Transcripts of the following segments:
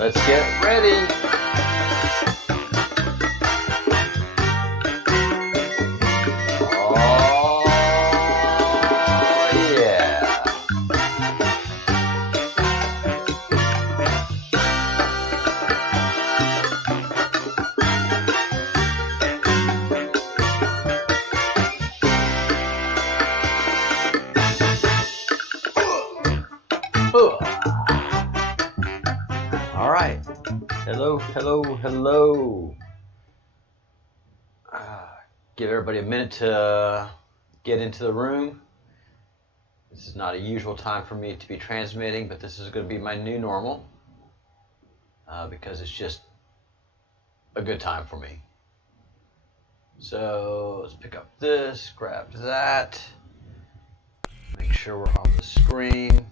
Let's get ready. Oh, yeah. All right. Hello, hello, hello. Give everybody a minute to get into the room. This is not a usual time for me to be transmitting, but this is going to be my new normal because it's just a good time for me. So let's pick up this, grab that, make sure we're on the screen.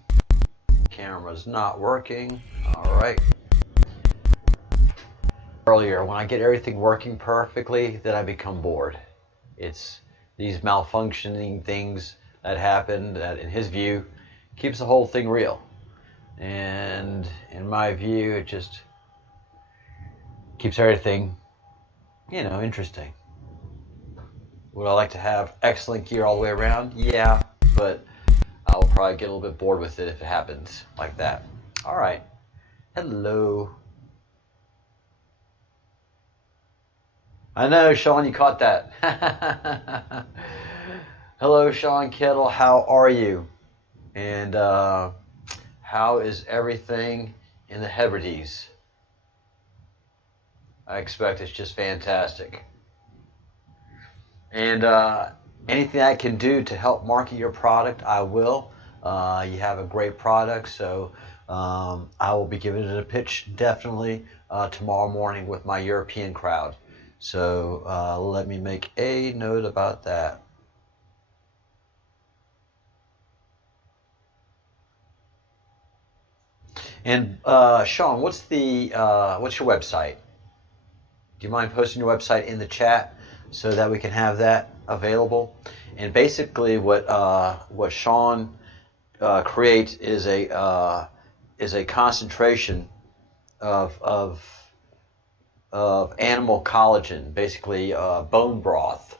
Camera's not working. All right. Earlier, when I get everything working perfectly, then I become bored. It's these malfunctioning things that happen that, in his view, keeps the whole thing real. And in my view, it just keeps everything, interesting. Would I like to have excellent gear all the way around? Yeah, but I'll probably get a little bit bored with it if it happens like that. All right. Hello. I know, Sean, you caught that. Hello, Sean Kettle. How are you? And how is everything in the Hebrides? I expect it's just fantastic. And anything I can do to help market your product, I will. You have a great product, so I will be giving it a pitch definitely tomorrow morning with my European crowd. So let me make a note about that. And Sean, what's your website? Do you mind posting your website in the chat so that we can have that available? And basically, what Sean creates is a concentration of animal collagen, basically bone broth,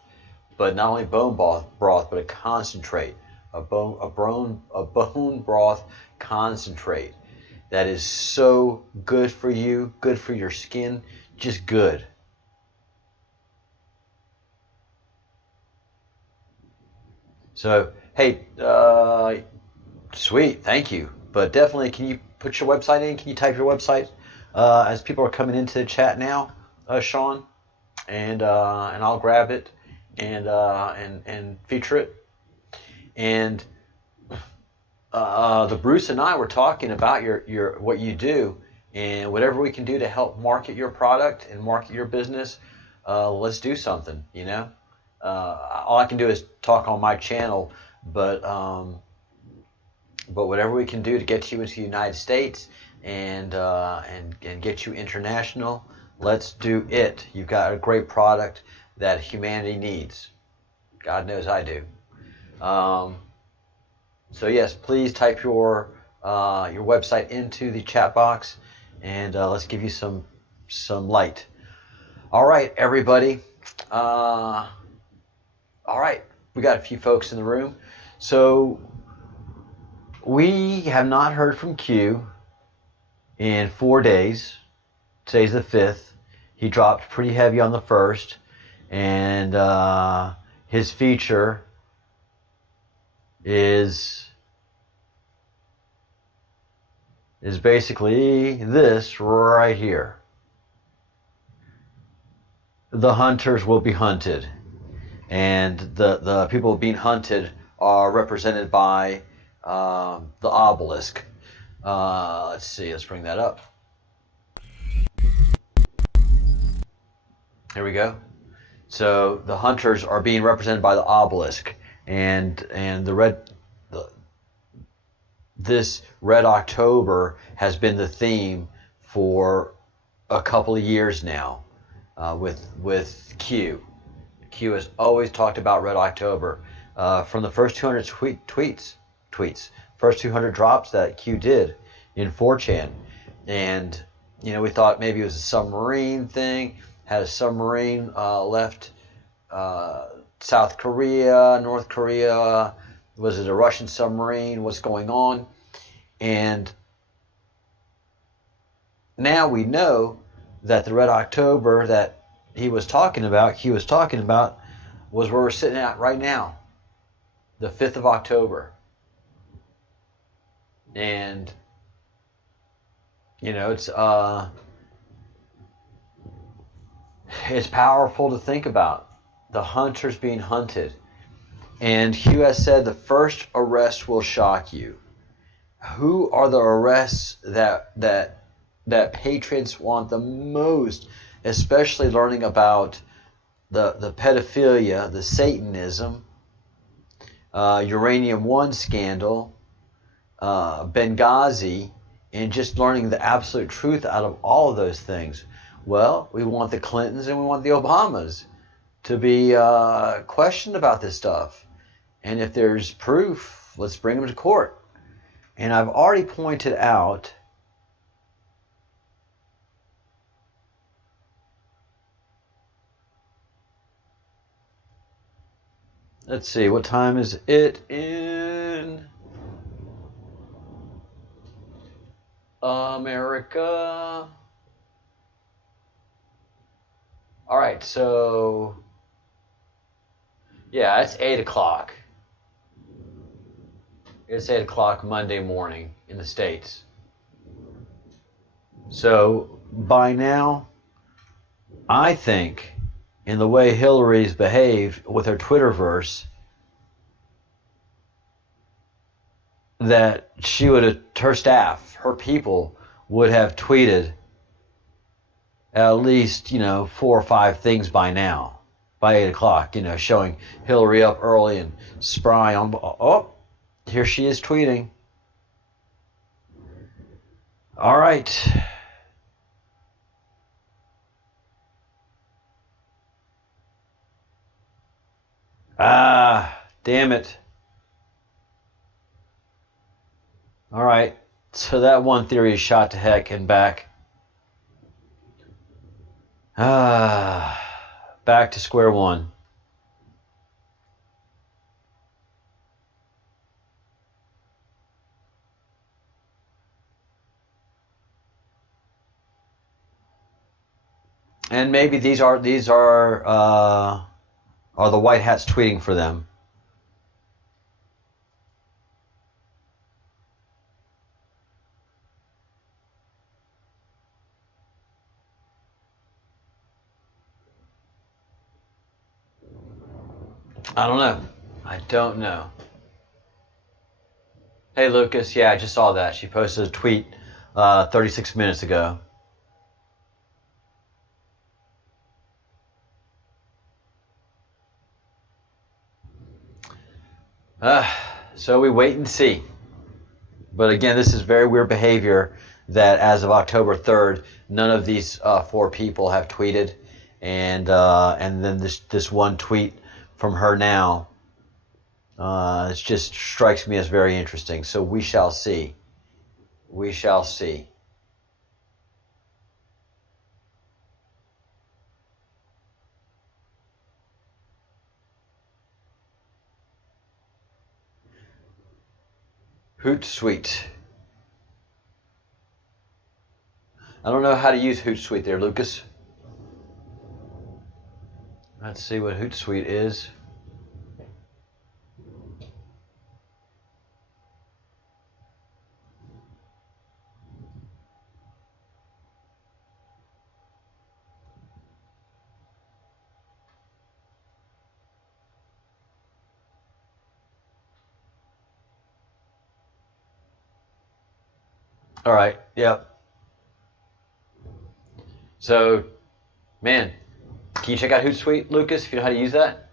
but not only bone broth, but a concentrate, a bone broth concentrate that is so good for you, good for your skin, just good. So, hey, sweet, thank you. But definitely, can you put your website in? Can you type your website as people are coming into the chat now, Sean? And I'll grab it and feature it. And the Bruce and I were talking about your what you do, and whatever we can do to help market your product and market your business, let's do something. All I can do is talk on my channel, but whatever we can do to get you into the United States and get you international, let's do it. You've got a great product that humanity needs. God knows I do. So yes, please type your website into the chat box, and let's give you some light. All right, everybody. All right, we got a few folks in the room. So we have not heard from Q in 4 days. Today's the 5th. He dropped pretty heavy on the 1st, and his feature is basically this right here. The hunters will be hunted. And the people being hunted are represented by the obelisk. Let's see, let's bring that up. Here we go. So the hunters are being represented by the obelisk, and this Red October has been the theme for a couple of years now with Q. Q has always talked about Red October from the first 200 tweets, first 200 drops that Q did in 4chan, and You know, we thought maybe it was a submarine thing. Had a submarine left South Korea, North Korea? Was it a Russian submarine? What's going on? And now we know that the Red October that he was talking about was where we're sitting at right now, the 5th of October. And, you know, it's powerful to think about. The hunters being hunted. And Hugh has said the first arrest will shock you. Who are the arrests that patriots want the most, especially learning about the pedophilia, the Satanism, Uranium One scandal, Benghazi, and just learning the absolute truth out of all of those things? Well, we want the Clintons and we want the Obamas to be questioned about this stuff. And if there's proof, let's bring them to court. And I've already pointed out let's see, what time is it in America? All right, so yeah, it's 8 o'clock. It's 8 o'clock Monday morning in the States. So by now, I think, in the way Hillary's behaved with her Twitterverse, that she would have, her staff, her people would have tweeted at least, 4 or 5 things by now, by 8 o'clock, showing Hillary up early and spry on, oh, here she is tweeting. All right. Damn it. All right. So that one theory is shot to heck and back. Back to square one. And maybe these are the white hats tweeting for them. I don't know. I don't know. Hey Lucas, yeah, I just saw that. She posted a tweet 36 minutes ago. So we wait and see. But again, this is very weird behavior that as of October 3rd, none of these 4 people have tweeted. And then this one tweet from her now, it just strikes me as very interesting. So we shall see. We shall see. Hootsuite. I don't know how to use Hootsuite there, Lucas. Let's see what Hootsuite is. All right, yep. So, man, can you check out Hootsuite, Lucas, if you know how to use that?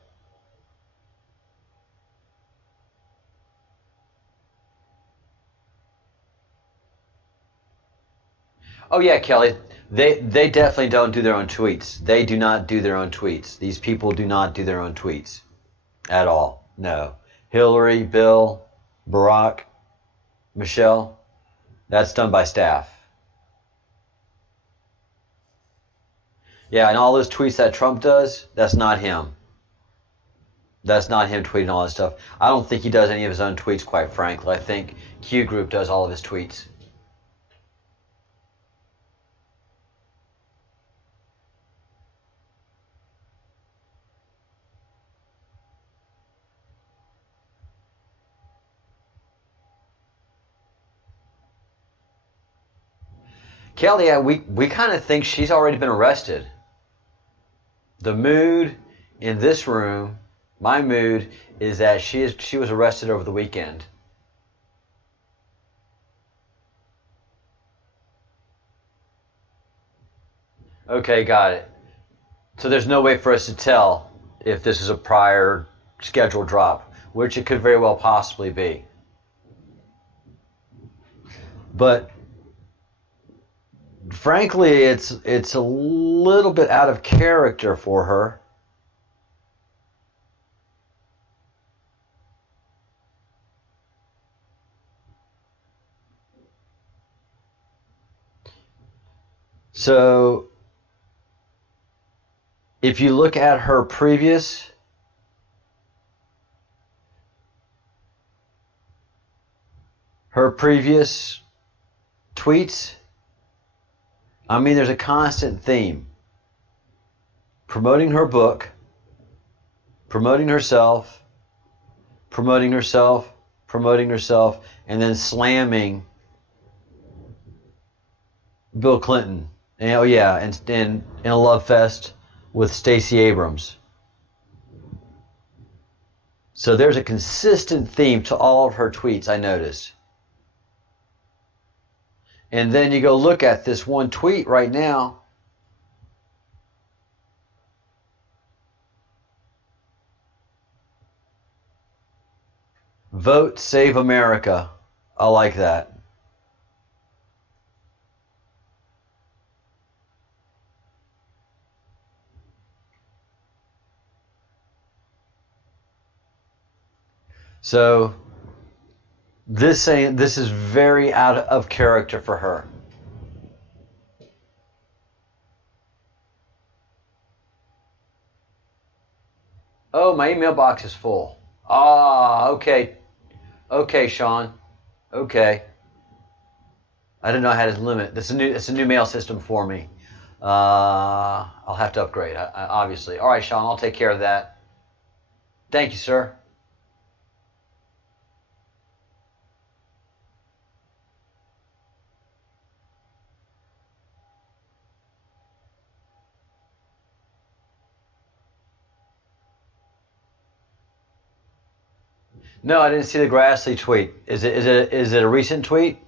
Oh yeah, Kelly. They definitely don't do their own tweets. They do not do their own tweets. These people do not do their own tweets at all. No. Hillary, Bill, Barack, Michelle, that's done by staff. Yeah, and all those tweets that Trump does, that's not him. That's not him tweeting all this stuff. I don't think he does any of his own tweets, quite frankly. I think Q Group does all of his tweets. Kelly, we kind of think she's already been arrested. The mood in this room, my mood, is that she was arrested over the weekend. Okay, got it. So there's no way for us to tell if this is a prior scheduled drop, which it could very well possibly be. But frankly, it's a little bit out of character for her. So if you look at her previous tweets, I mean, there's a constant theme. Promoting her book, promoting herself, promoting herself, promoting herself, and then slamming Bill Clinton. And, oh yeah, and in a love fest with Stacey Abrams. So there's a consistent theme to all of her tweets, I noticed. And then you go look at this one tweet right now. Vote Save America. I like that. So this is very out of character for her. Oh, my email box is full. Ah, okay. Okay, Sean. Okay. I didn't know I had a limit. It's a new mail system for me. I'll have to upgrade, obviously. All right, Sean, I'll take care of that. Thank you, sir. No, I didn't see the Grassley tweet. Is it a recent tweet?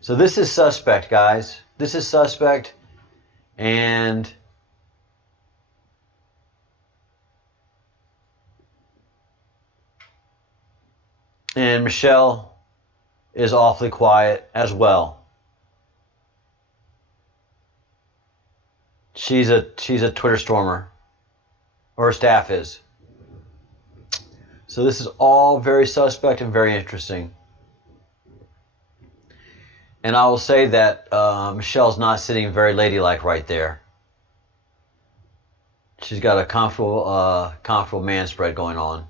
So this is suspect, guys. This is suspect, and Michelle is awfully quiet as well. She's a Twitter stormer, or her staff is. So this is all very suspect and very interesting. And I will say that Michelle's not sitting very ladylike right there. She's got a comfortable man spread going on.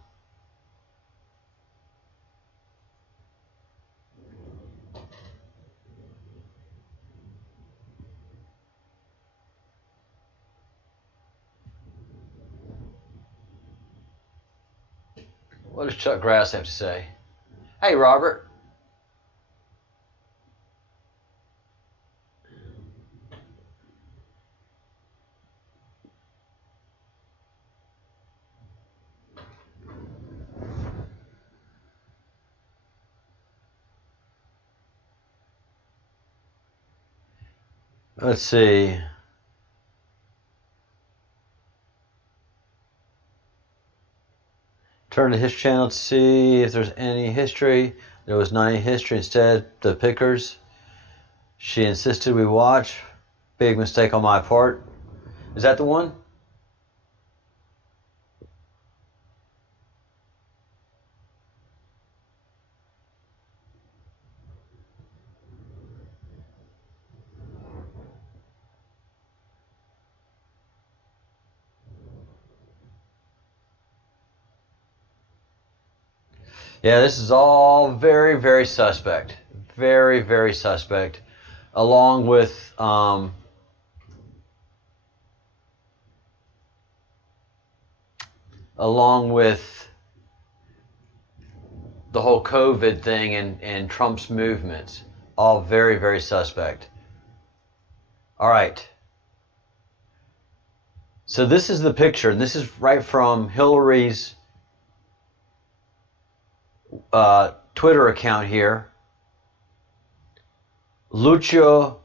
What does Chuck Grass have to say? Hey, Robert. Let's see. Turn to his channel to see if there's any history. There was not any history. Instead, the pickers. She insisted we watch. Big mistake on my part. Is that the one? Yeah, this is all very, very suspect. Very, very suspect. Along with the whole COVID thing and Trump's movements. All very, very suspect. All right. So this is the picture, and this is right from Hillary's Twitter account here. Lucio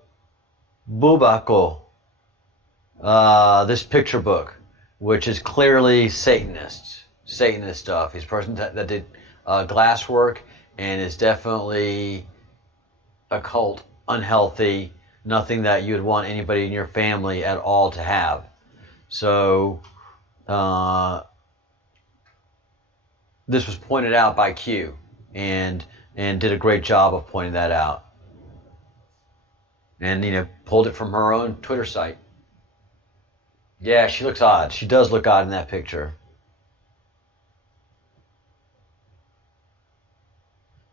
Bubaco, this picture book, which is clearly Satanist stuff. He's a person that did glass work and is definitely occult, unhealthy, nothing that you would want anybody in your family at all to have. So this was pointed out by Q and did a great job of pointing that out. And, pulled it from her own Twitter site. Yeah, she looks odd. She does look odd in that picture.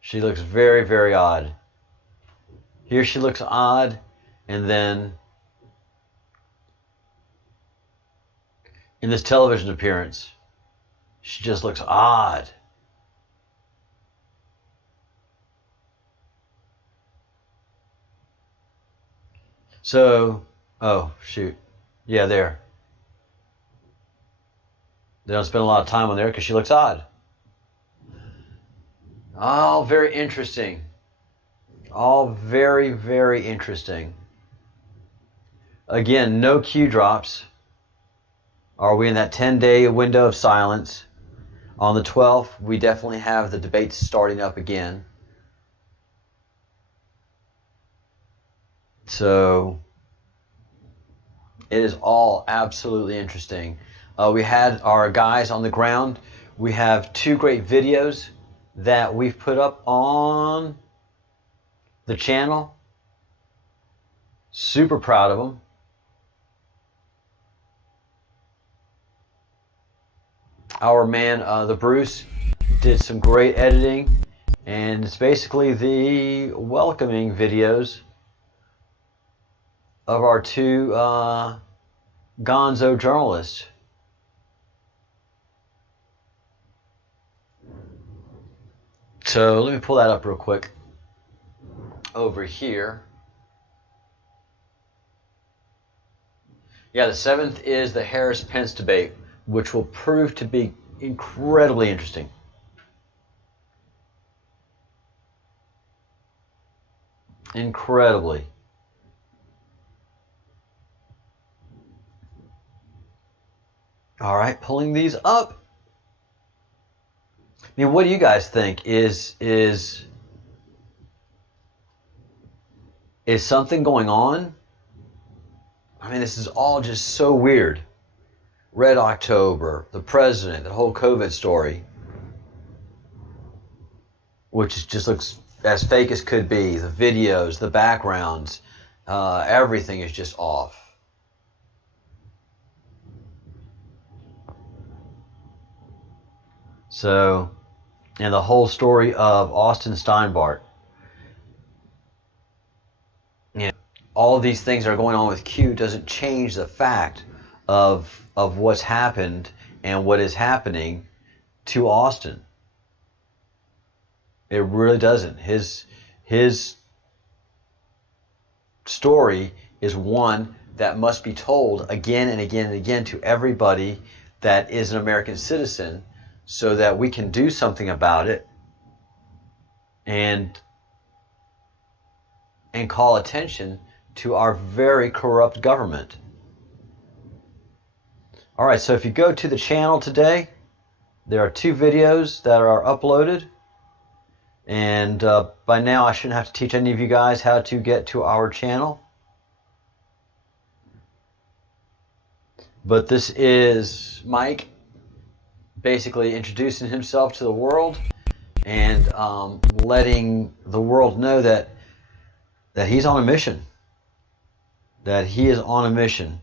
She looks very, very odd. Here she looks odd, and then in this television appearance, she just looks odd. So, oh, shoot. Yeah, there. They don't spend a lot of time on there because she looks odd. All very interesting. All very, very interesting. Again, no Q drops. Are we in that 10-day window of silence? On the 12th, we definitely have the debates starting up again. So it is all absolutely interesting. We had our guys on the ground. We have 2 great videos that we've put up on the channel. Super proud of them. Our man, the Bruce, did some great editing, and it's basically the welcoming videos of our 2 gonzo journalists. So let me pull that up real quick over here. Yeah, the 7th is the Harris-Pence debate, which will prove to be incredibly interesting. Incredibly. All right, pulling these up. I mean, what do you guys think? Is something going on? I mean, this is all just so weird. Red October, the president, the whole COVID story, which just looks as fake as could be. The videos, the backgrounds, everything is just off. So, and the whole story of Austin Steinbart. All of these things that are going on with Q doesn't change the fact of what's happened and what is happening to Austin. It really doesn't. His story is one that must be told again and again and again to everybody that is an American citizen, so that we can do something about it and call attention to our very corrupt government. All right, so if you go to the channel today, there are 2 videos that are uploaded, and by now I shouldn't have to teach any of you guys how to get to our channel. But this is Mike basically introducing himself to the world and letting the world know that he's on a mission. That he is on a mission.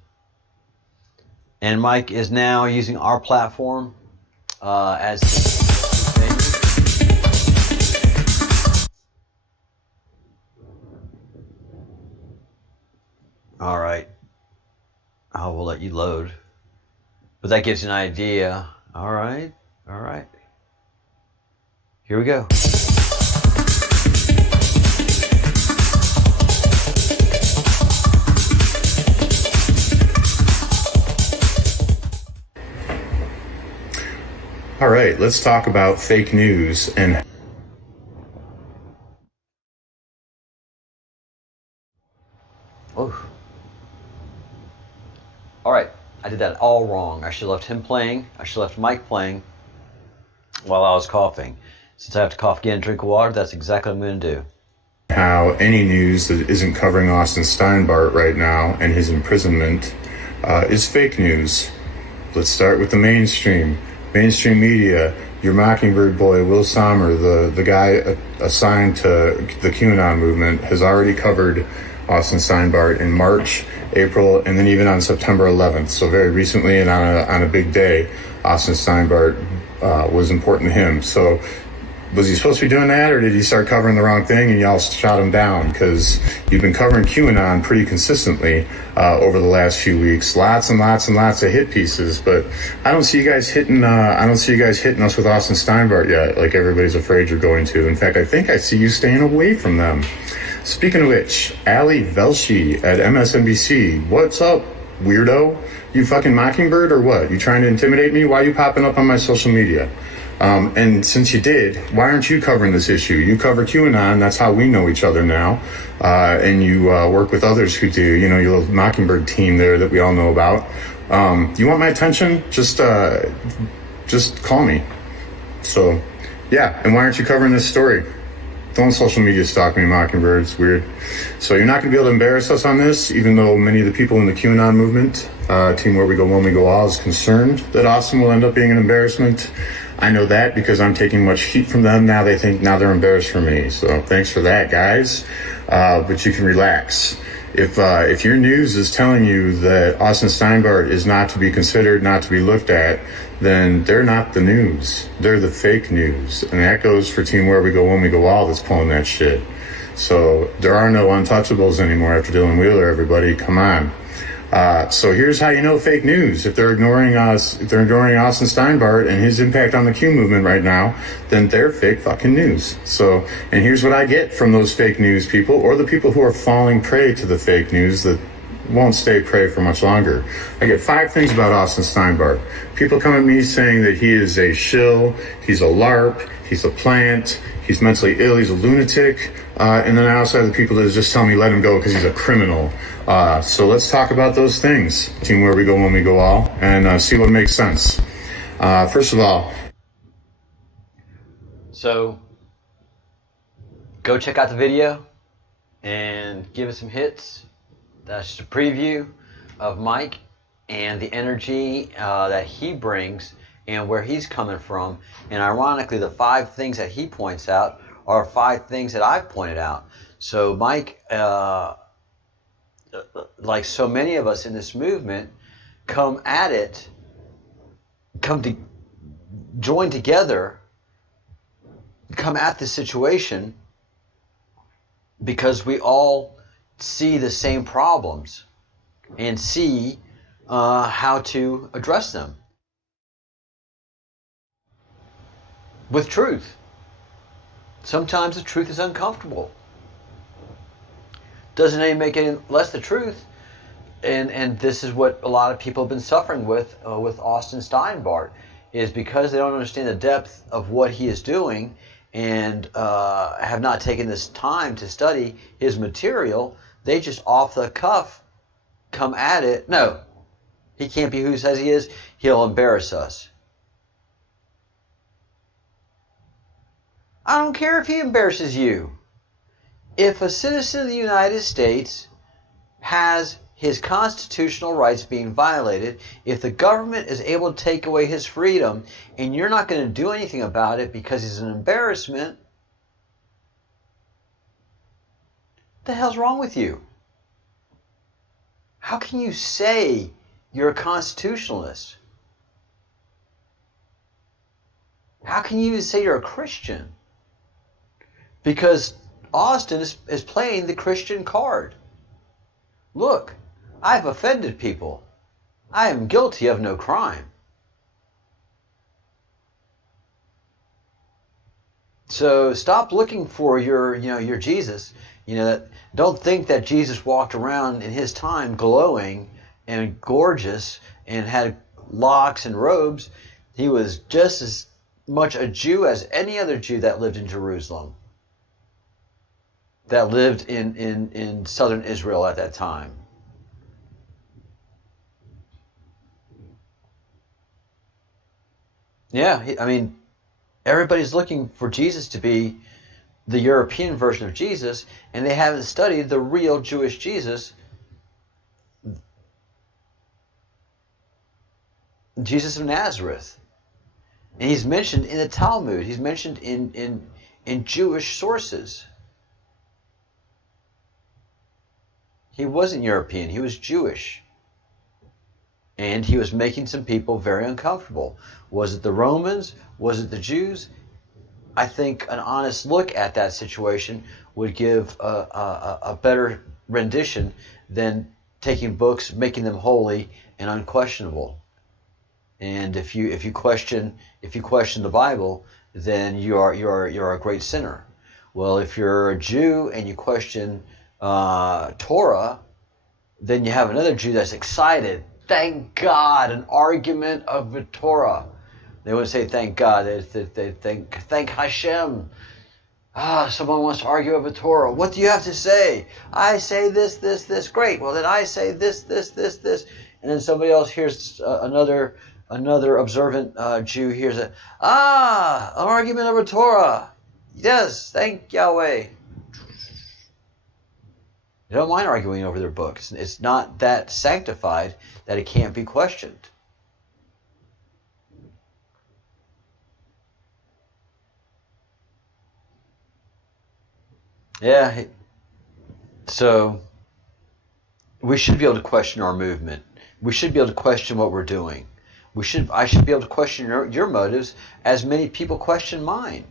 And Mike is now using our platform as his venue. All right. I will let you load. But that gives you an idea. All right. All right. Here we go. All right, let's talk about fake news and Oh. All right, I did that all wrong. I should have left him playing. I should have left Mike playing while I was coughing. Since I have to cough again and drink water, that's exactly what I'm going to do. how any news that isn't covering Austin Steinbart right now and his imprisonment is fake news. Let's start with the mainstream media. Your Mockingbird boy, Will Sommer, the guy assigned to the QAnon movement, has already covered Austin Steinbart in March, April, and then even on September 11th. So very recently and on a big day, Austin Steinbart was important to him. So was he supposed to be doing that, or did he start covering the wrong thing and y'all shot him down? Because you've been covering QAnon pretty consistently over the last few weeks, lots and lots and lots of hit pieces. But I don't see you guys hitting. I don't see you guys hitting us with Austin Steinbart yet, like everybody's afraid you're going to. In fact, I think I see you staying away from them. Speaking of which, Ali Velshi at MSNBC, what's up, weirdo? You fucking Mockingbird or what? You trying to intimidate me? Why are you popping up on my social media? And since you did, why aren't you covering this issue? You cover QAnon, that's how we know each other now. And you work with others who do, you know, your little Mockingbird team there that we all know about. You want my attention? Just call me. So, yeah, and why aren't you covering this story? Don't social media stalk me, Mockingbird. It's weird. So you're not going to be able to embarrass us on this, even though many of the people in the QAnon movement, Team Where We Go, When We Go All, is concerned that Austin will end up being an embarrassment. I know that because I'm taking much heat from them. Now they think now they're embarrassed for me. So thanks for that, guys. But you can relax. If your news is telling you that Austin Steinbart is not to be considered, not to be looked at, then they're not the news. They're the fake news. And that goes for Team Where We Go, When We Go All that's pulling that shit. So there are no untouchables anymore after Dylan Wheeler, everybody. Come on. So here's how you know fake news. If they're ignoring us, if they're ignoring Austin Steinbart and his impact on the Q movement right now, then they're fake fucking news. So, and here's what I get from those fake news people, or the people who are falling prey to the fake news that won't stay prey for much longer. I get 5 things about Austin Steinbart. People come at me saying that he is a shill, he's a LARP, he's a plant, he's mentally ill, he's a lunatic. And then I also have the people that just tell me let him go because he's a criminal. So let's talk about those things, Team Where We Go, When We Go All, and see what makes sense. First of all. So go check out the video and give us some hits. That's just a preview of Mike and the energy that he brings and where he's coming from. And ironically, the 5 things that he points out are 5 things that I've pointed out. So Mike, like so many of us in this movement, come at it, join together, come at the situation because we all see the same problems and see how to address them with truth. Sometimes the truth is uncomfortable. Doesn't any make any less the truth. And this is what a lot of people have been suffering with Austin Steinbart, is because they don't understand the depth of what he is doing and have not taken this time to study his material. They just off the cuff come at it. No, he can't be who he says he is. He'll embarrass us. I don't care if he embarrasses you. If a citizen of the United States has his constitutional rights being violated, if the government is able to take away his freedom and you're not going to do anything about it because he's an embarrassment, what the hell's wrong with you? How can you say you're a constitutionalist? How can you even say you're a Christian? Because Austin is playing the Christian card. Look, I've offended people. I am guilty of no crime. So stop looking for your Jesus. Don't think that Jesus walked around in his time glowing and gorgeous and had locks and robes. He was just as much a Jew as any other Jew that lived in Jerusalem, that lived in southern Israel at that time. Yeah, everybody's looking for Jesus to be the European version of Jesus, and they haven't studied the real Jewish Jesus, Jesus of Nazareth. And he's mentioned in the Talmud. He's mentioned in Jewish sources. He wasn't European. He was Jewish. And he was making some people very uncomfortable. Was it the Romans? Was it the Jews? I think an honest look at that situation would give a better rendition than taking books, making them holy and unquestionable. And if you question the Bible, then you're a great sinner. Well, if you're a Jew and you question Torah, then you have another Jew that's excited. Thank God, an argument of the Torah. They wouldn't say thank God. They thank Hashem. Someone wants to argue over Torah. What do you have to say? I say this, this, this. Great. Well, then I say this, this, this, this. And then somebody else hears another observant Jew hears an argument over Torah. Yes, thank Yahweh. They don't mind arguing over their books. It's not that sanctified that it can't be questioned. Yeah, so we should be able to question our movement. We should be able to question what we're doing. I should be able to question your motives as many people question mine.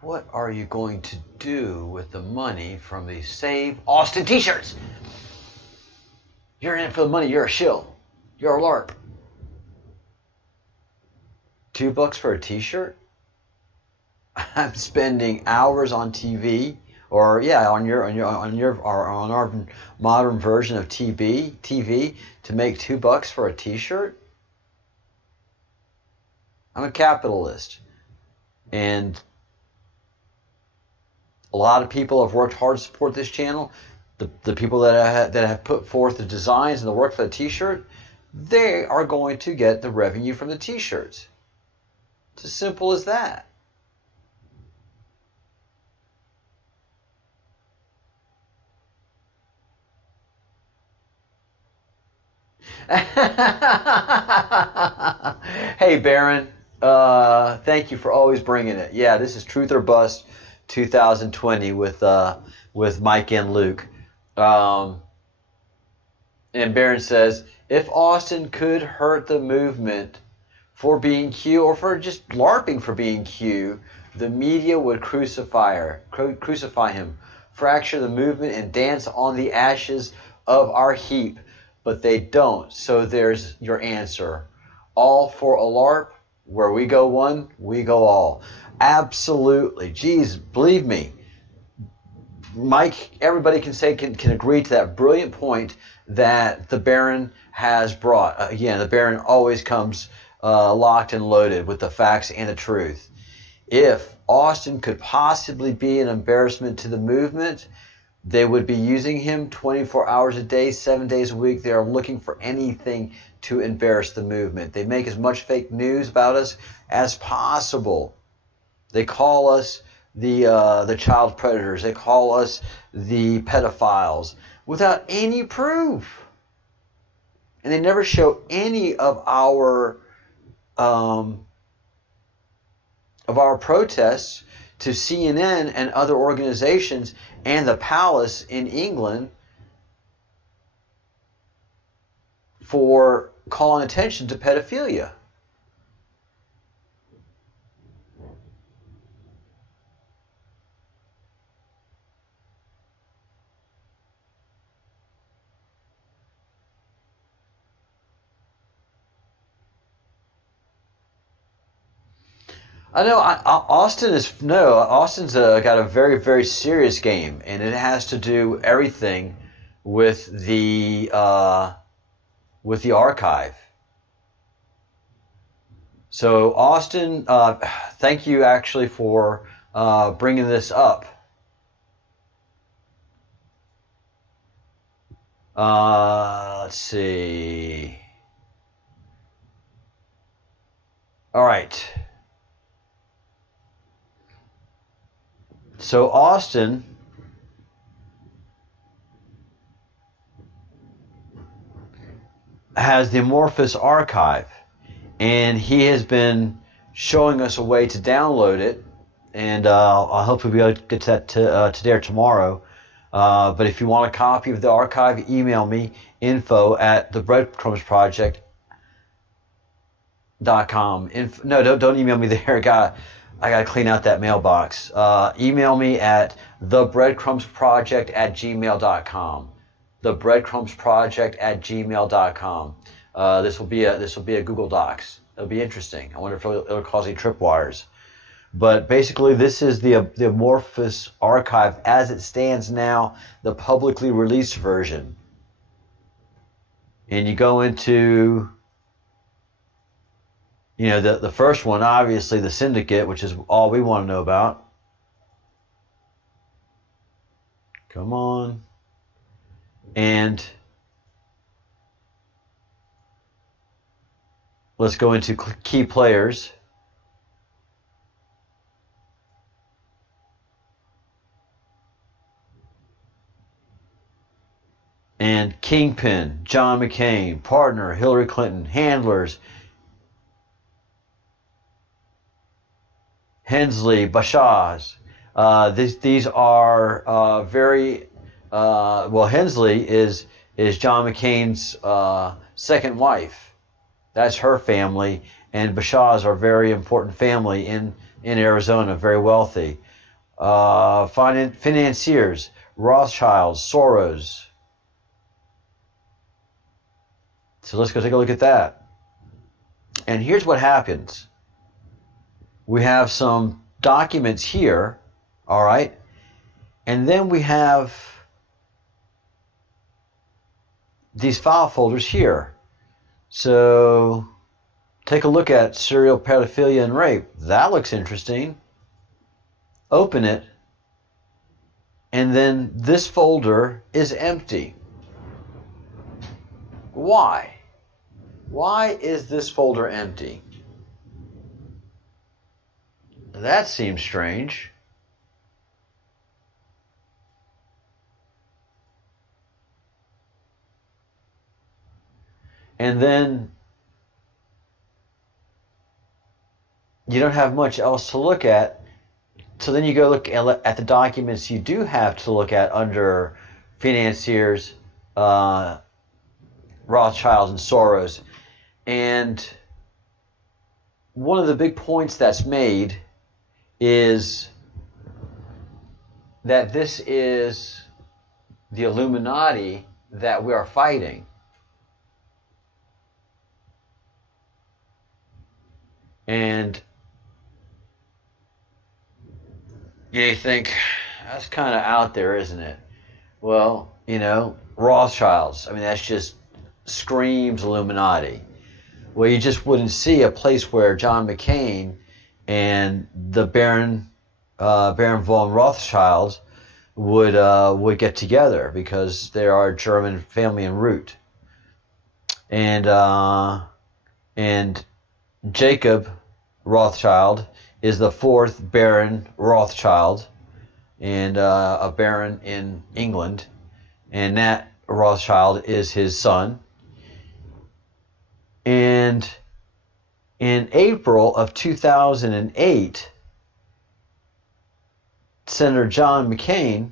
What are you going to do with the money from these Save Austin t-shirts? You're in it for the money. You're a shill. You're a LARP. $2 for a t-shirt? I'm spending hours on TV, or on our modern version of TV to make $2 for a t-shirt. I'm a capitalist, and a lot of people have worked hard to support this channel. The people that have put forth the designs and the work for the t-shirt, they are going to get the revenue from the t-shirts. It's as simple as that. Hey Baron, thank you for always bringing it. Yeah, this is Truth or Bust 2020 with Mike and Luke. And Baron says, if Austin could hurt the movement for being Q, or for just LARPing for being Q, the media would crucify him, fracture the movement, and dance on the ashes of our heap. But they don't. So there's your answer. All for a LARP. Where we go one, we go all. Absolutely. Geez, believe me. Mike, everybody can agree to that brilliant point that the Baron has brought. Again, the Baron always comes locked and loaded with the facts and the truth. If Austin could possibly be an embarrassment to the movement, they would be using him 24 hours a day, 7 days a week. They are looking for anything to embarrass the movement. They make as much fake news about us as possible. They call us the child predators. They call us the pedophiles without any proof. And they never show any of our protests to CNN and other organizations and the palace in England for calling attention to pedophilia. I know Austin's got a very, very serious game, and it has to do everything with the archive. So Austin, thank you actually for bringing this up. Let's see. All right. So Austin has the Amorphous Archive, and he has been showing us a way to download it, and I'll hopefully be able to get that today or tomorrow. But if you want a copy of the archive, email me, info@thebreadcrumbsproject.com. No, don't email me there. I gotta clean out that mailbox. Email me at thebreadcrumbsproject@gmail.com. Thebreadcrumbsproject@gmail.com. This will be a Google Docs. It'll be interesting. I wonder if it'll cause any tripwires. But basically, this is the Amorphous Archive as it stands now, the publicly released version. And you go into, the first one, obviously the syndicate, which is all we want to know about. Come on. And let's go into key players. And Kingpin, John McCain, partner, Hillary Clinton, handlers, Hensley, Bashaz. These are very Hensley is John McCain's second wife. That's her family, and Bashaz are a very important family in Arizona, very wealthy. Financiers, Rothschilds, Soros. So let's go take a look at that. And here's what happens. We have some documents here, all right? And then we have these file folders here. So take a look at serial pedophilia and rape. That looks interesting. Open it. And then this folder is empty. Why? Why is this folder empty? That seems strange. And then you don't have much else to look at. So then you go look at the documents you do have to look at under financiers, Rothschilds and Soros. And one of the big points that's made is that this is the Illuminati that we are fighting. And you think, that's kind of out there, isn't it? Well, Rothschilds, that just screams Illuminati. Well, you just wouldn't see a place where John McCain and the Baron von Rothschild would get together, because they are a German family in root. And Jacob Rothschild is the fourth Baron Rothschild, and a baron in England, and that Rothschild is his son. And in April of 2008, Senator John McCain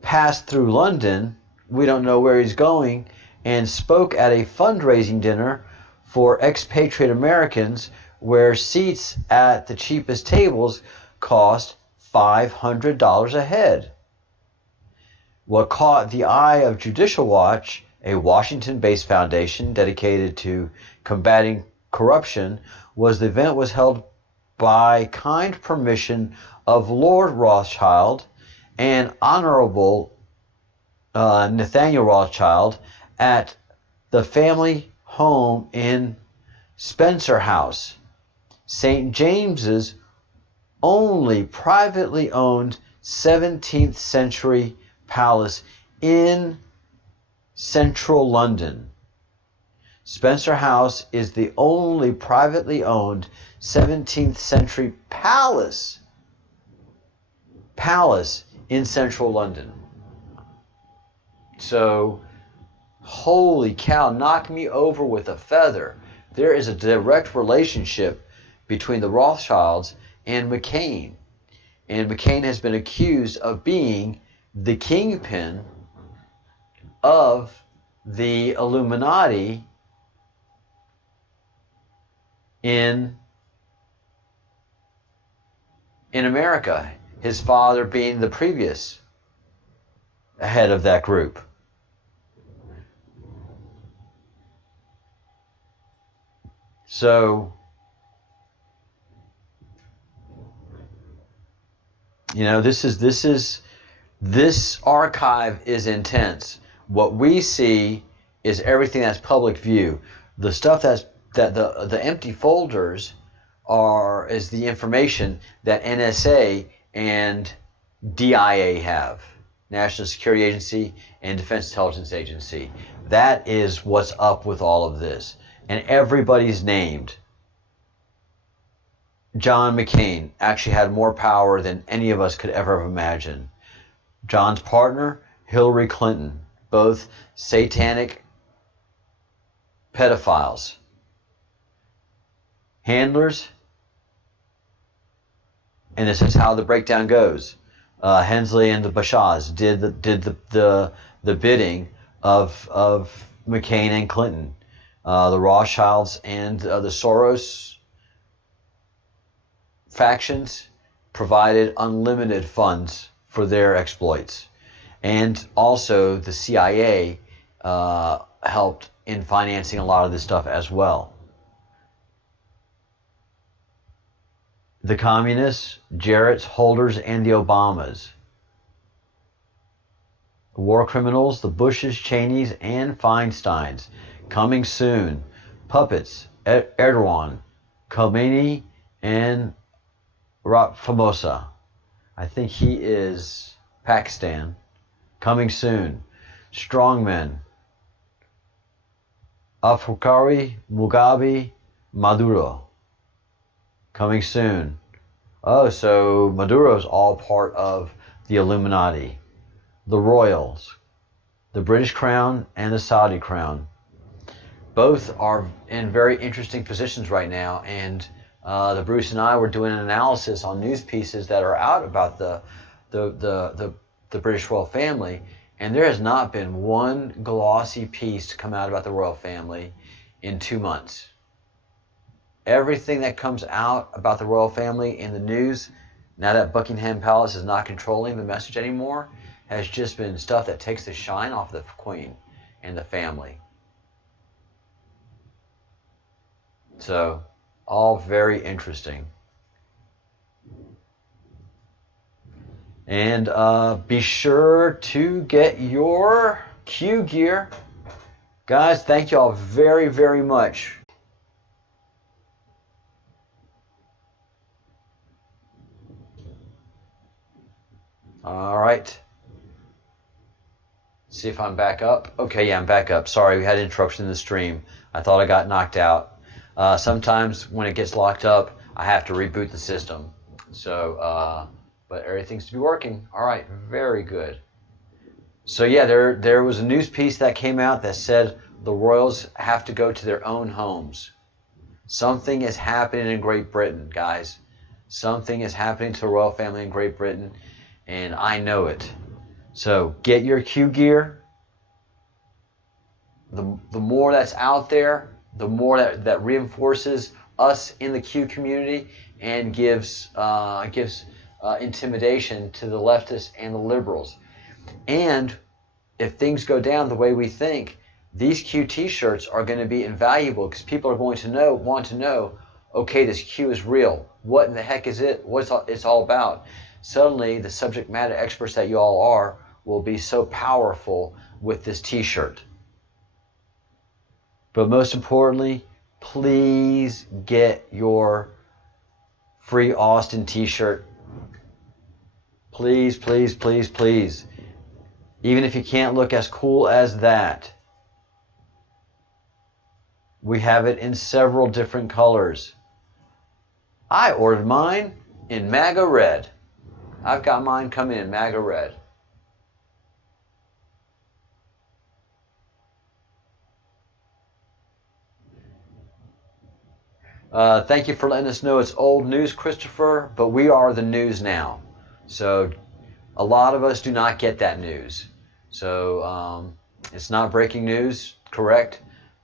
passed through London, we don't know where he's going, and spoke at a fundraising dinner for expatriate Americans, where seats at the cheapest tables cost $500 a head. What caught the eye of Judicial Watch, a Washington-based foundation dedicated to combating corruption, was the event was held by kind permission of Lord Rothschild and Honorable Nathaniel Rothschild at the family home in Spencer House, St. James's only privately owned 17th century palace in central London. Spencer House is the only privately owned 17th century palace in central London. So, holy cow, knock me over with a feather. There is a direct relationship between the Rothschilds and McCain. And McCain has been accused of being the kingpin of the Illuminati in America. His father being the previous head of that group. So, you know, this archive is intense. What we see is everything that's public view. The stuff that the empty folders is the information that NSA and DIA have, National Security Agency and Defense Intelligence Agency. That is what's up with all of this. And everybody's named. John McCain actually had more power than any of us could ever have imagined. John's partner, Hillary Clinton, both satanic pedophiles. Handlers, and this is how the breakdown goes. Hensley and the Bashas did the bidding of McCain and Clinton. The Rothschilds and the Soros factions provided unlimited funds for their exploits. And also the CIA helped in financing a lot of this stuff as well. The communists, Jarrett's, Holders, and the Obamas. The war criminals, the Bushes, Cheneys, and Feinsteins. Coming soon. Puppets, Erdogan, Khomeini, and Famosa. I think he is Pakistan. Coming soon. Strongmen. Afukari, Mugabe, Maduro. Coming soon. Oh, so Maduro's all part of the Illuminati. The royals. The British crown and the Saudi crown. Both are in very interesting positions right now, and the Bruce and I were doing an analysis on news pieces that are out about the British royal family, and there has not been one glossy piece to come out about the royal family in 2 months. Everything that comes out about the royal family in the news, now that Buckingham Palace is not controlling the message anymore, has just been stuff that takes the shine off the Queen and the family. So, all very interesting. And be sure to get your Q gear. Guys, thank you all very, very much. All right. See if I'm back up. Okay, yeah, I'm back up. Sorry, we had an interruption in the stream. I thought I got knocked out. Sometimes when it gets locked up, I have to reboot the system. So, but everything's to be working. All right, very good. So yeah, there was a news piece that came out that said the royals have to go to their own homes. Something is happening in Great Britain, guys. Something is happening to the royal family in Great Britain, and I know it. So get your Q gear. The more that's out there, the more that reinforces us in the Q community and gives intimidation to the leftists and the liberals. And if things go down the way we think, these Q t-shirts are going to be invaluable because people are going to want to know, okay, this Q is real. what in the heck is it? What's it's all about? Suddenly, the subject matter experts that you all are will be so powerful with this t-shirt. But most importantly, please get your free Austin t-shirt. Please, please, please, please. Even if you can't look as cool as that, we have it in several different colors. I ordered mine in MAGA red. I've got mine coming in MAGA red. Thank you for letting us know it's old news, Christopher, but we are the news now. So a lot of us do not get that news. So it's not breaking news, correct?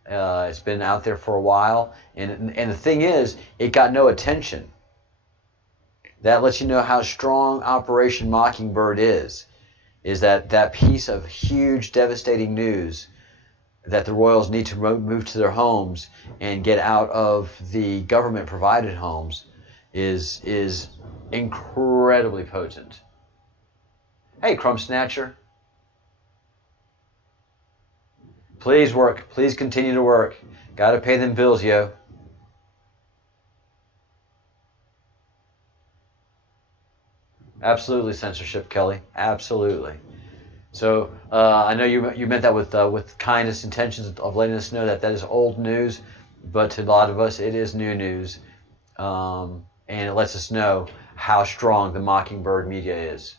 It's been out there for a while. And the thing is, it got no attention. That lets you know how strong Operation Mockingbird is that piece of huge, devastating news that the royals need to move to their homes and get out of the government-provided homes is incredibly potent. Hey, Crumb Snatcher. Please work. Please continue to work. Got to pay them bills, yo. Absolutely censorship, Kelly. Absolutely. So I know you meant that with kindest intentions of letting us know that is old news, but to a lot of us it is new news, and it lets us know how strong the Mockingbird media is.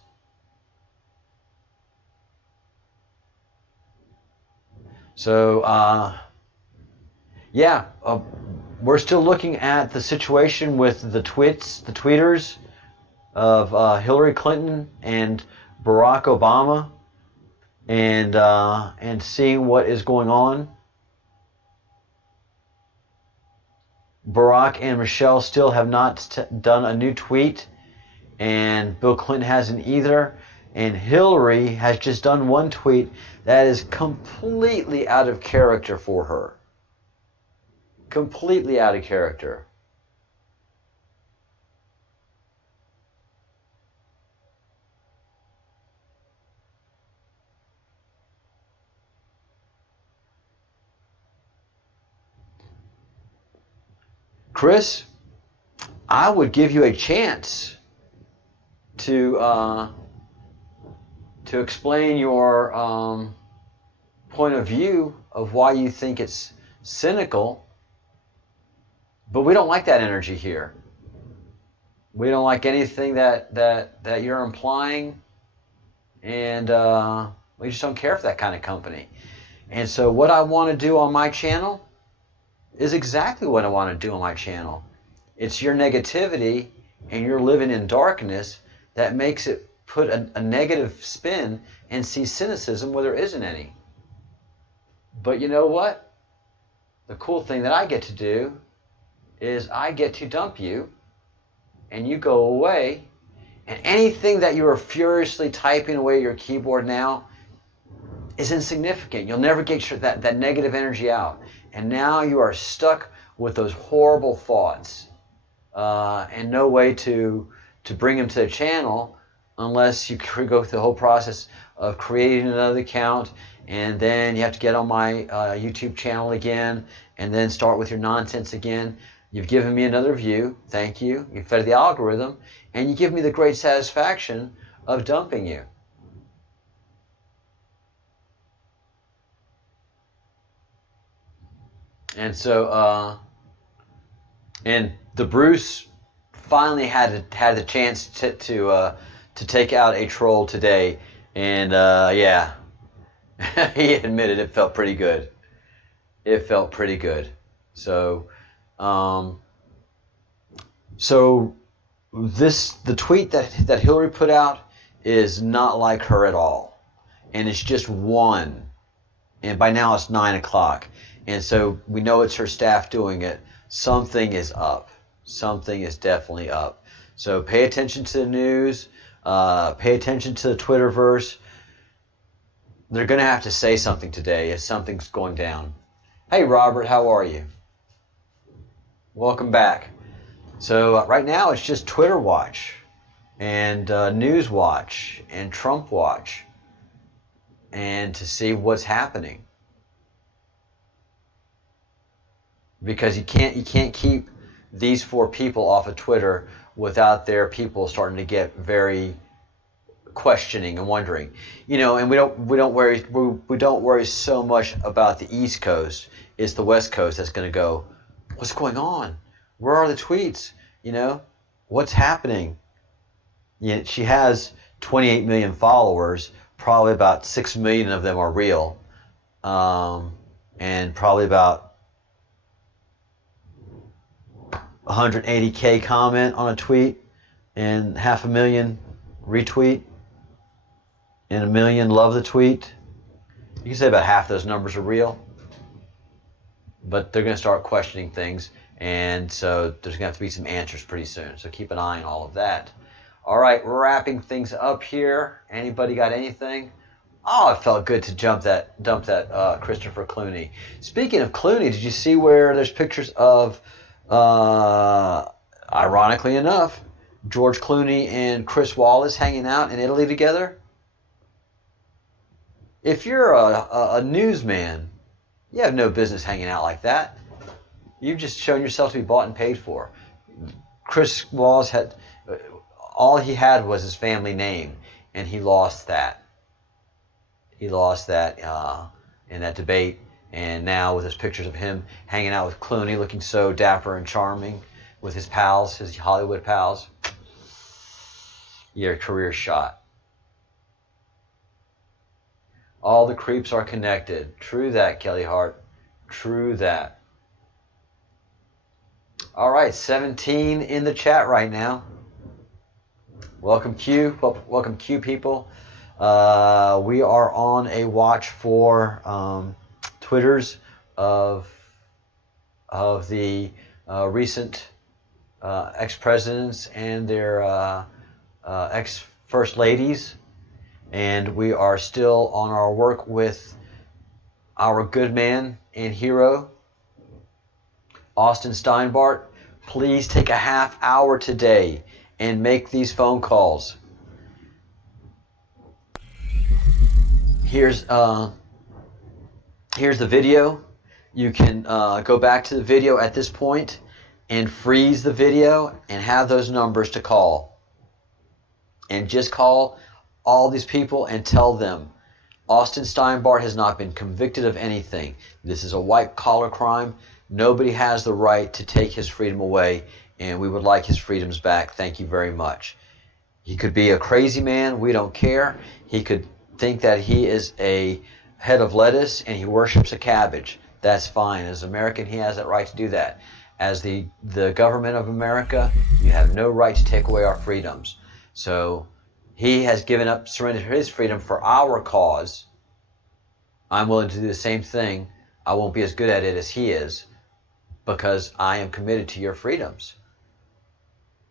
So yeah, we're still looking at the situation with the tweeters of Hillary Clinton and Barack Obama. And seeing what is going on. Barack and Michelle still have not done a new tweet, and Bill Clinton hasn't either. And Hillary has just done one tweet that is completely out of character for her. Completely out of character. Chris, I would give you a chance to explain your point of view of why you think it's cynical, but we don't like that energy here. We don't like anything that you're implying, and we just don't care for that kind of company. And so what I want to do on my channel is exactly what I want to do on my channel. It's your negativity and you're living in darkness that makes it put a negative spin and see cynicism where there isn't any. But you know what? The cool thing that I get to do is I get to dump you and you go away, and anything that you are furiously typing away at your keyboard now is insignificant. You'll never get that negative energy out. And now you are stuck with those horrible thoughts, and no way to bring them to the channel unless you go through the whole process of creating another account, and then you have to get on my YouTube channel again, and then start with your nonsense again. You've given me another view, thank you. You fed the algorithm, and you give me the great satisfaction of dumping you. And so, and the Bruce finally had the chance to take out a troll today, and yeah, he admitted it felt pretty good. It felt pretty good. So, the tweet that Hillary put out is not like her at all, and it's just one, and by now it's 9 o'clock. And so we know it's her staff doing it. Something is up. Something is definitely up. So pay attention to the news. Pay attention to the Twitterverse. They're going to have to say something today if something's going down. Hey, Robert, how are you? Welcome back. So right now it's just Twitter watch and news watch and Trump watch, and to see what's happening, because you can't keep these 4 people off of Twitter without their people starting to get very questioning and wondering, and we don't worry so much about the East Coast. It's the West Coast that's going to go, what's going on? Where are the tweets? What's happening? She has 28 million followers. Probably about 6 million of them are real, and probably about 180K comment on a tweet, and 500,000 retweet, and 1 million love the tweet. You can say about half those numbers are real, but they're going to start questioning things, and so there's going to have to be some answers pretty soon. So keep an eye on all of that. All right, wrapping things up here. Anybody got anything? Oh, it felt good to dump that Christopher Clooney. Speaking of Clooney, did you see where there's pictures of, ironically enough, George Clooney and Chris Wallace hanging out in Italy together? If you're a newsman, you have no business hanging out like that. You've just shown yourself to be bought and paid for. Chris Wallace had... all he had was his family name, and he lost that. He lost that in that debate, and now with his pictures of him hanging out with Clooney, looking so dapper and charming with his pals, his Hollywood pals, your career's shot. All the creeps are connected. True that, Kelly Hart. True that. All right, 17 in the chat right now. Welcome Q. Welcome Q people. We are on a watch for Twitters of the recent ex-presidents and their ex-first ladies, and we are still on our work with our good man and hero, Austin Steinbart. Please take a half hour today and make these phone calls. Here's the video. You can go back to the video at this point and freeze the video and have those numbers to call. And just call all these people and tell them Austin Steinbart has not been convicted of anything. This is a white-collar crime. Nobody has the right to take his freedom away, and we would like his freedoms back. Thank you very much. He could be a crazy man. We don't care. He could think that he is a head of lettuce and he worships a cabbage. That's fine. As an American, he has that right to do that. As the government of America, you have no right to take away our freedoms. So he has surrendered his freedom for our cause. I'm willing to do the same thing. I won't be as good at it as he is, because I am committed to your freedoms.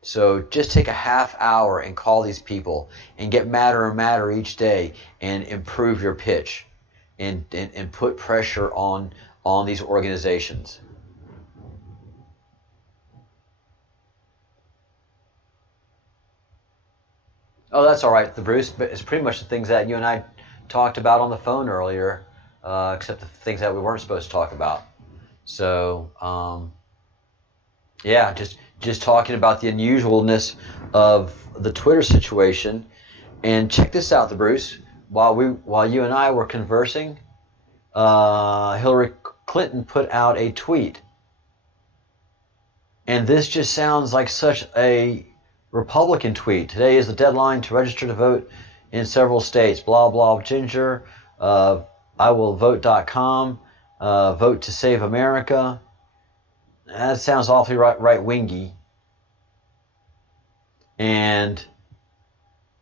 So just take a half hour and call these people and get madder and madder each day and improve your pitch and put pressure on these organizations. Oh, that's all right, Bruce. But it's pretty much the things that you and I talked about on the phone earlier, except the things that we weren't supposed to talk about. So, yeah, just talking about the unusualness of the Twitter situation. And check this out, Bruce. While you and I were conversing, Hillary Clinton put out a tweet. And this just sounds like such a Republican tweet. Today is the deadline to register to vote in several states. Blah, blah, ginger. IWillVote.com. Vote to save America. That sounds awfully right-wingy. And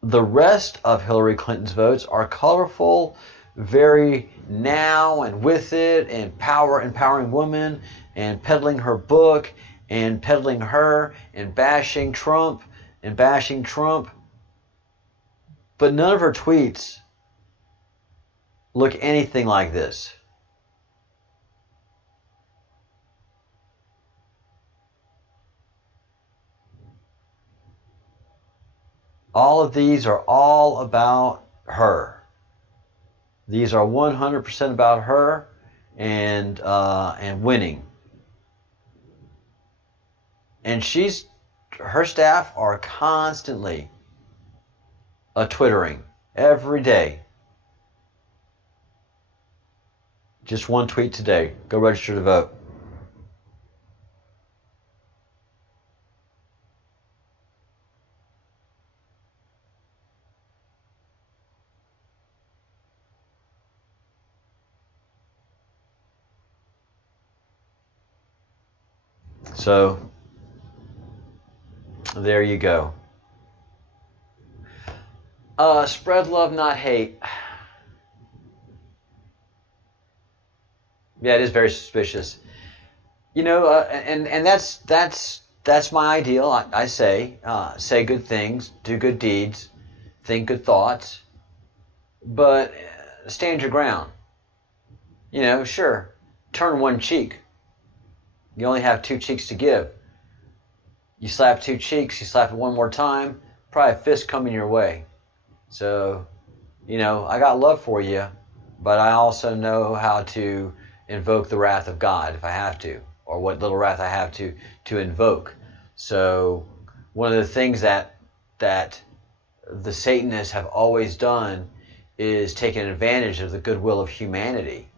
the rest of Hillary Clinton's votes are colorful, very now and with it, and empowering women, and peddling her book, and peddling her, and bashing Trump. But none of her tweets look anything like this. All of these are all about her. These are 100% about her and winning. And her staff are constantly twittering every day. Just one tweet today. Go register to vote. So, there you go. Spread love, not hate. Yeah, it is very suspicious. You know, and that's my ideal. I say good things, do good deeds, think good thoughts, but stand your ground. You know, sure, turn one cheek. You only have two cheeks to give. You slap two cheeks, you slap it one more time, probably a fist coming your way. So, you know, I got love for you, but I also know how to invoke the wrath of God if I have to, or what little wrath I have to invoke. So, one of the things that the Satanists have always done is taken advantage of the goodwill of humanity.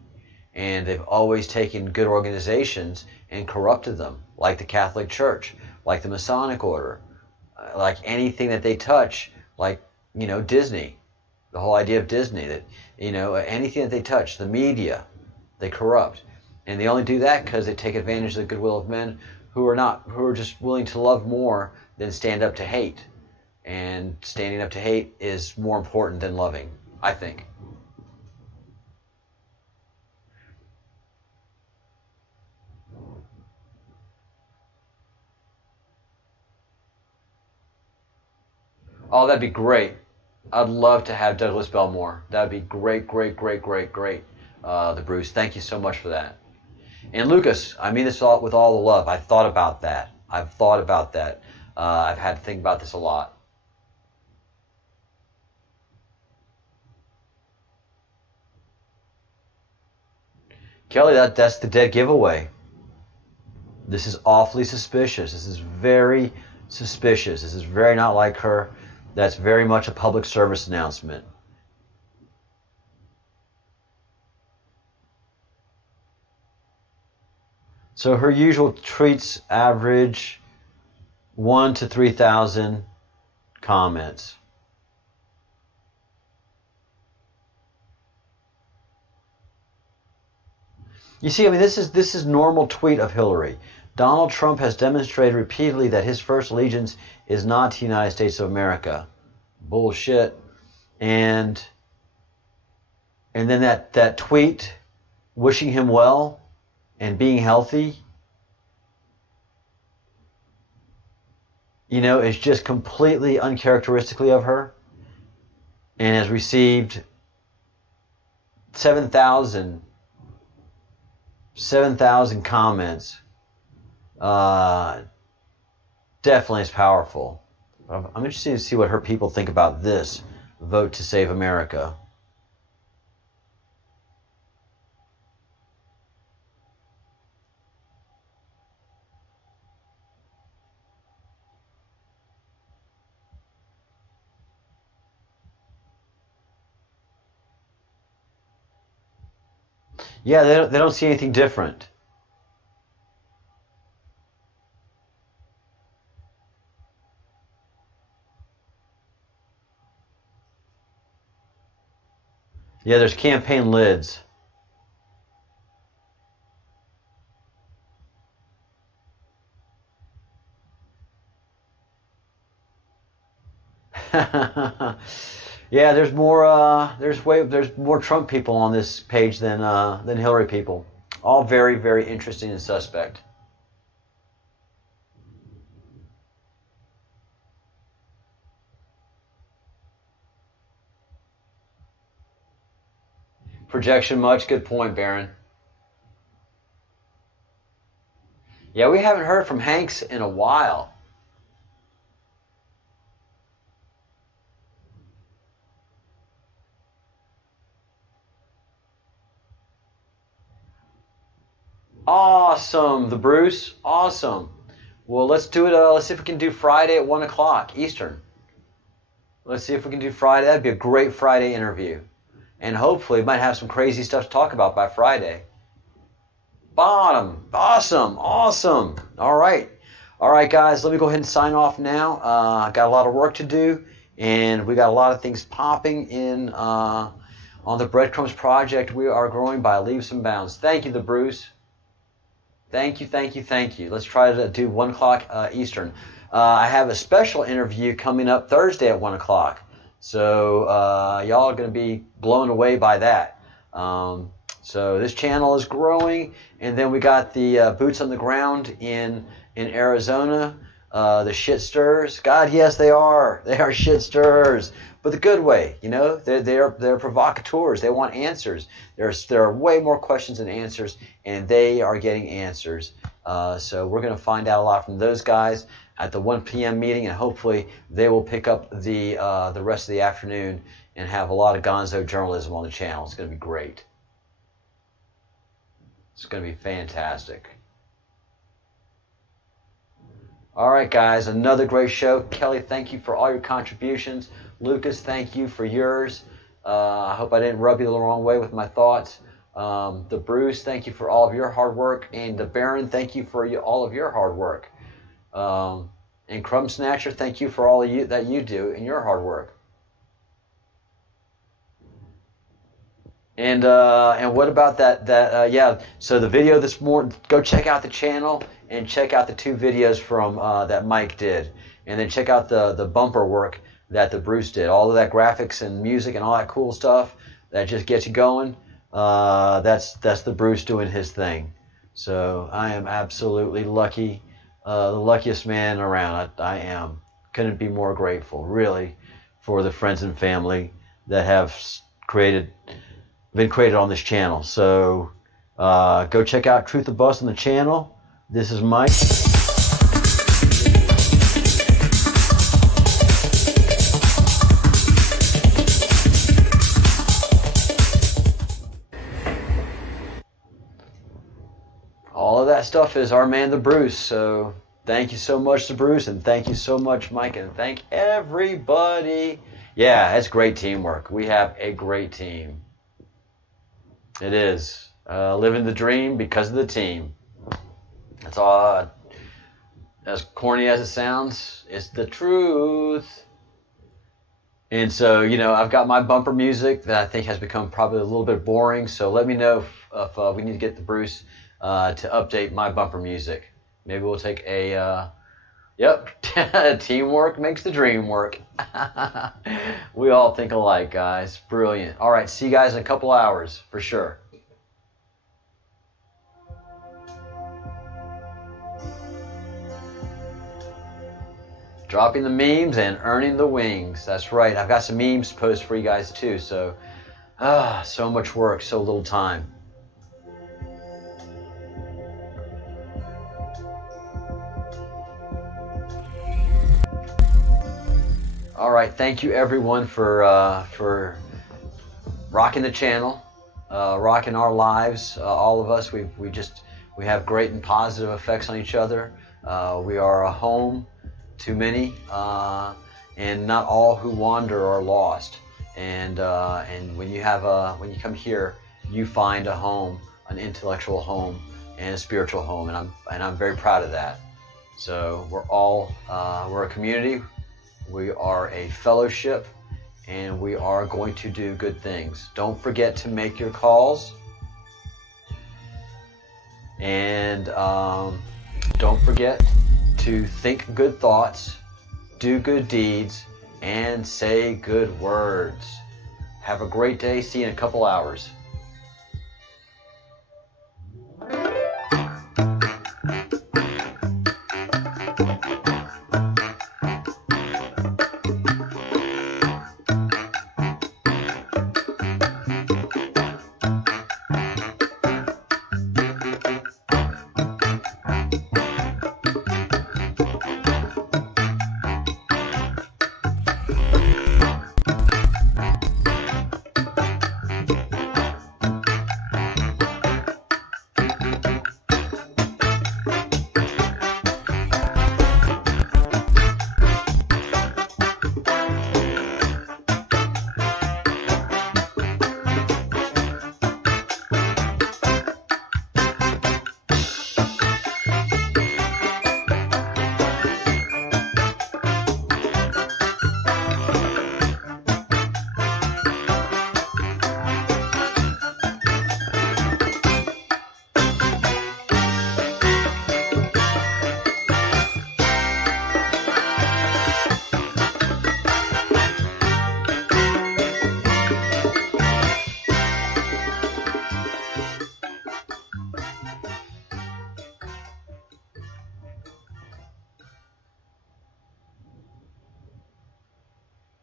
And they've always taken good organizations and corrupted them, like the Catholic Church, like the Masonic Order, like anything that they touch, like, you know, Disney, the whole idea of Disney, that, you know, anything that they touch, the media, they corrupt. And they only do that because they take advantage of the goodwill of men who are just willing to love more than stand up to hate. And standing up to hate is more important than loving, I think. Oh, that'd be great. I'd love to have Douglas Belmore. That'd be great, great, great, great, great. The Bruce, thank you so much for that. And Lucas, I mean this with all the love. I've thought about that. I've had to think about this a lot. Kelly, that's the dead giveaway. This is awfully suspicious. This is very suspicious. This is very not like her. That's very much a public service announcement. So her usual tweets average 1,000 to 3,000 comments. You see, I mean, this is normal tweet of Hillary. Donald Trump has demonstrated repeatedly that his first allegiance is not to the United States of America. Bullshit. And then that tweet wishing him well and being healthy, you know, is just completely uncharacteristically of her, and has received 7,000 comments. Definitely is powerful. I'm interested to see what her people think about this. Vote to save America. Yeah, they don't see anything different. Yeah, there's campaign lids. Yeah, there's more Trump people on this page than Hillary people. All very, very interesting and suspect. Projection much? Good point, Baron. Yeah, we haven't heard from Hanks in a while. Awesome, the Bruce. Awesome. Well, let's do it. Let's see if we can do Friday at 1 o'clock Eastern. Let's see if we can do Friday. That'd be a great Friday interview. And hopefully we might have some crazy stuff to talk about by Friday. Bottom. Awesome. Awesome. All right. All right, guys. Let me go ahead and sign off now. I got a lot of work to do. And we got a lot of things popping in on the Breadcrumbs Project. We are growing by leaps and bounds. Thank you, the Bruce. Thank you, thank you, thank you. Let's try to do 1 o'clock Eastern. I have a special interview coming up Thursday at 1 o'clock. So y'all are going to be blown away by that. So this channel is growing. And then we got the boots on the ground in Arizona. The shit stirs. God, yes, they are. They are shit stirs. But the good way, you know, they're provocateurs. They want answers. There are way more questions than answers, and they are getting answers. So we're going to find out a lot from those guys at the 1 p.m. meeting, and hopefully they will pick up the rest of the afternoon and have a lot of gonzo journalism on the channel. It's going to be great. It's going to be fantastic. All right, guys, another great show. Kelly, thank you for all your contributions. Lucas, thank you for yours. I hope I didn't rub you the wrong way with my thoughts. The Bruce, thank you for all of your hard work. And the Baron, thank you for all of your hard work. And Crumb Snatcher, thank you for all of you that you do in your hard work. And what about that? Yeah. So the video this morning, go check out the channel and check out the 2 videos from that Mike did, and then check out the bumper work that the Bruce did. All of that graphics and music and all that cool stuff that just gets you going. That's the Bruce doing his thing. So I am absolutely lucky, the luckiest man around. I am. Couldn't be more grateful, really, for the friends and family that have been created on this channel. So go check out Truth or Bust on the channel. This is Mike. All of that stuff is our man, the Bruce. So thank you so much, the Bruce, and thank you so much, Mike, and thank everybody. Yeah, it's great teamwork. We have a great team. It is. Living the dream because of the team. That's all. As corny as it sounds, it's the truth. And so, you know, I've got my bumper music that I think has become probably a little bit boring. So let me know if we need to get the Bruce to update my bumper music. Maybe we'll take a, teamwork makes the dream work. We all think alike, guys. Brilliant. All right, see you guys in a couple hours for sure. Dropping the memes and earning the wings. That's right. I've got some memes to post for you guys too. So, so much work, so little time. All right. Thank you everyone for rocking the channel, rocking our lives. All of us. We have great and positive effects on each other. We are a home to many, and not all who wander are lost. And when you come here, you find a home, an intellectual home, and a spiritual home, and I'm very proud of that. So we're a community, we are a fellowship, and we are going to do good things. Don't forget to make your calls, and don't forget to think good thoughts, do good deeds, and say good words. Have a great day. See you in a couple hours.